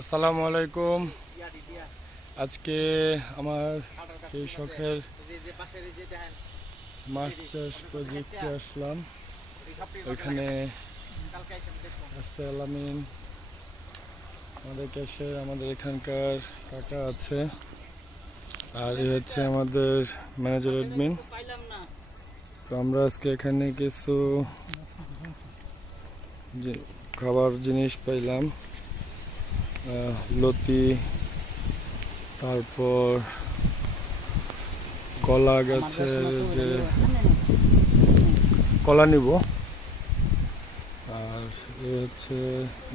আসসালামু আলাইকুম। আজকে আমার এই শখের মাছ চাষ প্রজেক্টে আসলাম। ওইখানে আলামিন আমাদের ক্যাশের, আমাদের এখানকার কাকা আছে, আর এই হচ্ছে আমাদের ম্যানেজার অ্যাডমিন। তো আমরা আজকে এখানে কিছু খাবার জিনিস পাইলাম, লতি, তারপর কলা গাছের যে কলা নিব, আর এ হচ্ছে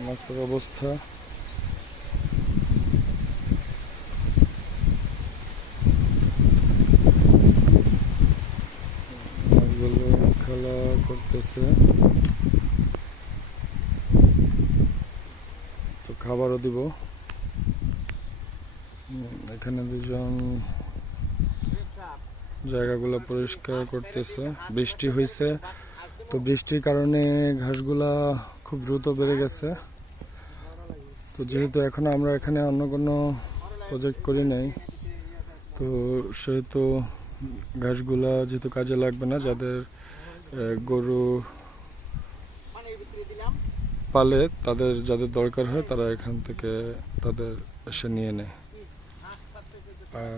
মাছের অবস্থা। মাছগুলো খেলা করতেছে, তো খাবারও দিব। এখানে দুজন জায়গাগুলো পরিষ্কার করতেছে। বৃষ্টি হয়েছে, তো বৃষ্টির কারণে ঘাসগুলা খুব দ্রুত বেড়ে গেছে। তো যেহেতু এখন আমরা এখানে অন্য কোনো প্রজেক্ট করি নাই, তো সেহেতু ঘাসগুলা যেহেতু কাজে লাগবে না, যাদের গরু পালে তাদের যাদের দরকার হয় তারা এখান থেকে তাদের এসে নিয়ে নেয়। আর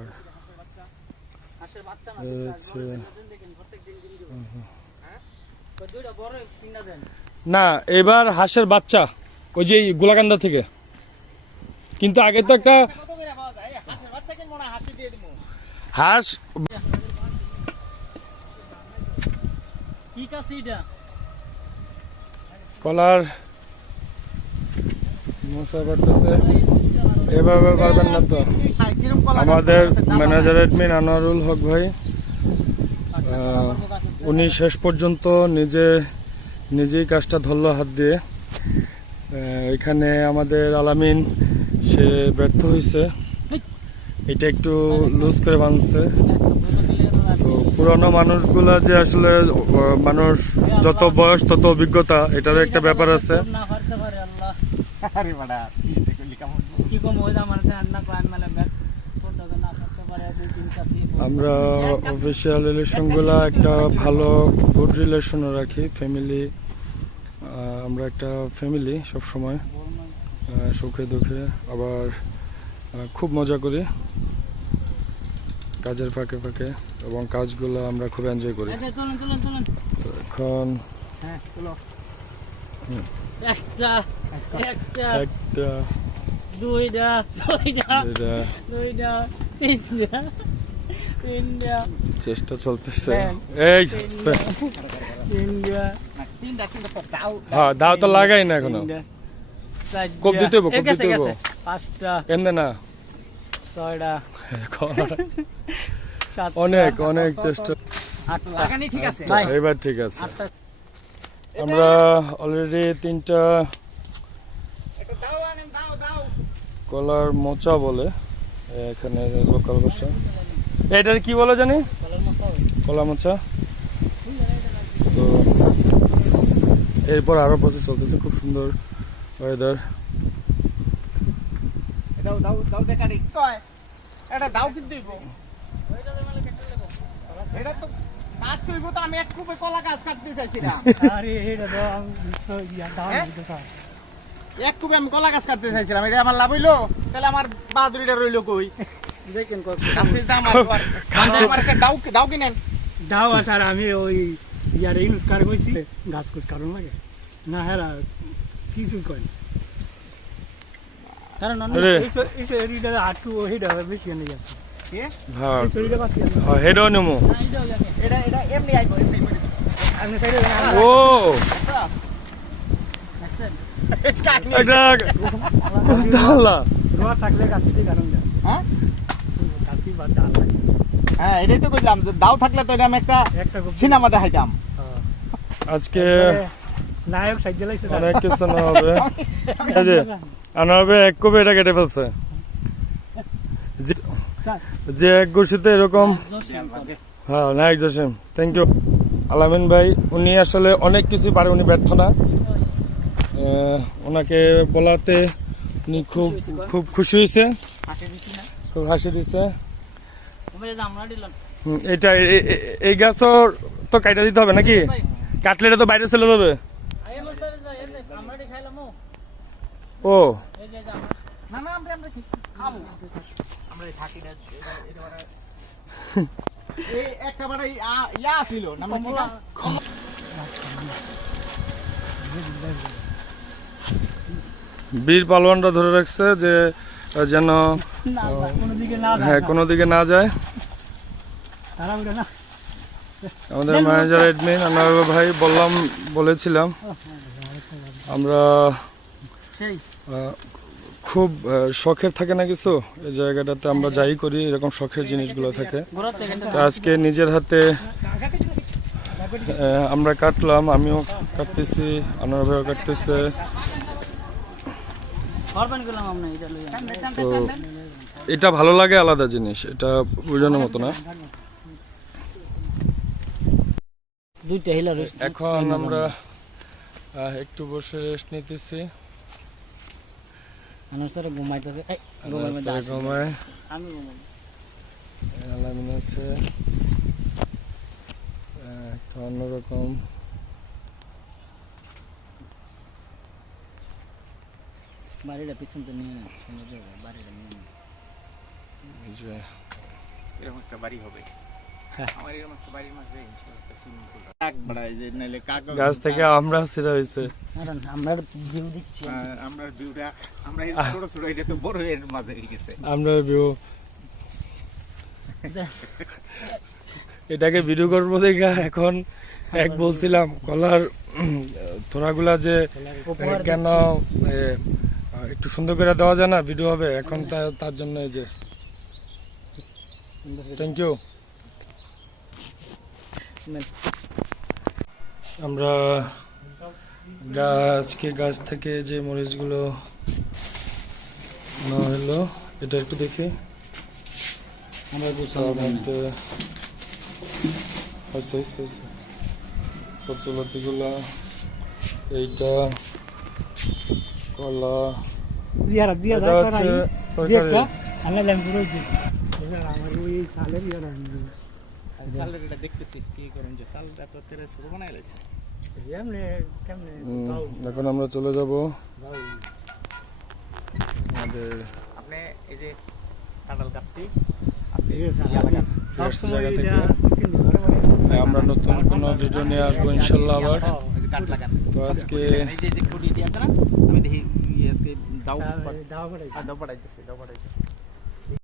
না, এবার হাঁসের বাচ্চা ওই যে গোলাকান্দা থেকে, কিন্তু আগে তো একটা হাঁস কলার মশা বাড়তেছে, এভাবে পারবেন না তো। আমাদের ম্যানেজার অ্যাডমিন আনোয়ারুল হক ভাই, উনি শেষ পর্যন্ত নিজেই কাজটা ধরলো হাত দিয়ে। এখানে আমাদের আলামিন সে ব্যর্থ হয়েছে, এটা একটু লুজ করে বাঁধছে। তো পুরানো মানুষগুলা যে আসলে মানুষ যত বয়স তত অভিজ্ঞতা, এটারও একটা ব্যাপার আছে। আমরা অফিসিয়াল রিলেশনগুলো একটা ভালো গুড রিলেশনও রাখি, ফ্যামিলি। আমরা একটা ফ্যামিলি, সবসময় সুখে দুঃখে, আবার খুব মজা করি কাজের ফাঁকে ফাঁকে, এবং কাজগুলো আমরা খুব এনজয় করি। তো এখন একটা দুইটা চেষ্টা চলতেছে। এই হ্যাঁ, দাও তো লাগাই না এখনো। কোপ দিতে হইব, কোপ দিতে হইব। এমনি না, অনেক অনেক চেষ্টা। এবার ঠিক আছে। আমরা অলরেডি 3টা কলার মোচা বলে এখানে লোকাল ভাষা, এটার কি বলে জানি, কলা মোচা। তো এরপর আরো প্রসেস চলতেছে, খুব সুন্দর ওয়েদার। আমি এক কুপে কলা গাছ কাটতে চাইছিলাম, এক কুপে আমি কলা গাছ কাটতে চাইছিলাম, এটা আমার লাভ হইলো, তাহলে আমার বাহাদুরিটা রইলো কই? দাও কিনেন দাও আসার আমি ওই ইয়ারে ইউজ করে কইছি গাছ কুছ কারণ লাগে না, হেরা কিছু কয় না, কারণ এই এরিয়াটা আটু হেডা বেশি নেই আছে। হ্যাঁ হ্যাঁ, হেডও নেমো। এটা এটা এমনি আইবো, এমনি করে আমি সাইডে ও আছেন এটা দালা রোয়া থাকলে গাছটি কারণ যায়। হ্যাঁ গাছটি বাদ ডাল লাগে। হ্যাঁ, এটাই তো কইলাম যে দাও থাকলে তো এটা আমি একটা সিনেমা দেখাইতাম। আজকে নায়ক সাইড লাইছে, অনেক কিছু না হবে। এই যে আনাবে এক কোপে এটা কেটে ফেলছে, যে এক গুছিতে এরকম। হ্যাঁ, নায়ক জসিম, থ্যাংক ইউ। আলামিন ভাই উনি আসলে অনেক কিছু পারে, উনি ব্যর্থ না। ওনাকে বলাতে আপনি খুব খুব খুশি হয়েছে, হাসি দিছি না খুব হাসি দিছে। তুমি যে আমরা দিলাম এটা এই গাছও তো কাইটা দিতে হবে নাকি? কাটলে এটা তো বাইরে চলে যাবে। এই মস্তারে যাই এই যে আমরা খাইলাম ও এই যে আমরা না না আমরা খাবো আমরা এই ফাঁকিটা এটা মানে এই একটা মানে ইয়া ছিল নাম কি না বীর পালোয়ানরা ধরে রাখছে যে যেন না কোনো দিকে না হ্যাঁ কোনো দিকে না যায়। তারা উঠে না আমাদের ম্যানেজার এডমিন আনোয়ার ভাই বলেছিলাম আমরা সেই খুব শখের থাকে না কিছু, এই জায়গাটাতে আমরা যাই করি এরকম শখের জিনিসগুলো থাকে। ঘোরা থেকে তো আজকে নিজের হাতে আমরা কাটলাম, আমিও কাটতেছি, আনোয়ার ভাইও কাটতেছে। ফরবান গেলাম আমরা এটা লই তো এটা ভালো লাগে, আলাদা জিনিস, এটা বোঝানোর মতো না। দুইটা হিলা এখন আমরা একটু বসে রেস্ট নিতেছি। আনার স্যার ঘুমাইতেছে এই রাস্তায় ঘুমায়, আমি ঘুমাই আলামিন আছে, একটা অন্যরকম। বাড়িটা পিছন তো নিয়ে না সুন্দর জায়গা বাড়িটা নিয়ে না এই যে এরকম একটা বাড়ি হবে হ্যাঁ। আমার এরকম একটা বাড়ির মাঝে ইনশাআল্লাহ একটা সুইমিং পুল কাক বাড়ায় যে নাইলে কাক গাছ থেকে আমরা ছিঁড়া হয়েছে। কারণ আমরা ভিউ দিচ্ছি আমরা ভিউটা আমরা এই ছোট ছোট এটা তো বড় এর মাঝে হয়ে গেছে আমরা ভিউ এটাকে ভিডিও করবো দেখা এখন এক বলছিলাম কলার থোড়াগুলা যে উপহার কেন একটু সুন্দর করে দেওয়া যায় না, ভিডিও হবে এখন তার জন্য। এই যে থ্যাংক ইউ। আমরা গাছ থেকে যে মরিচগুলো নেওয়া হলো এটা একটু দেখি। আমরা তার মধ্যে কচুলতিগুলা, এইটা কলা, জিয়ারা জিয়া এটা হচ্ছে তরকারি। আমি লেম্পুরো দি আমার ওই সালের ইয়ারা সালটা এটা দেখতেছি কি করেন যে সালটা তো তেরে ছোট বানাই লাইছে এমনি কেমনে এখন আমরা চলে যাব আমাদের আপনি এই যে কাঁঠাল গাছটি Next জায়গা থেকে। আমরা নতুন কোনো ভিডিও নিয়ে আসবো ইনশাল্লাহ আবার। কাঠ লাগান তো আজকে এই যে খুঁটি আছে না আমি দেখি আজকে দাও দাও পড়ে দাও পড়াইতেছে